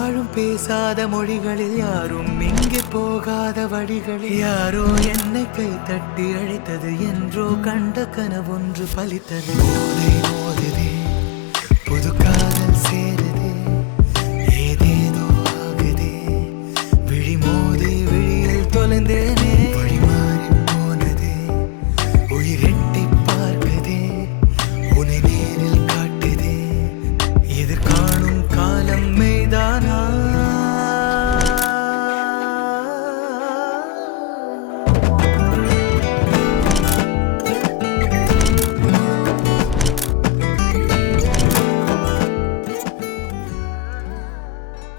யாரும் பேசாத மொழிகளில் யாரும் இங்கே போகாத வழிகளில் யாரோ என்னை கை தட்டி அழைத்தது என்றோ கண்ட கனவொன்று பலித்தது. மோதை மோதுதே புது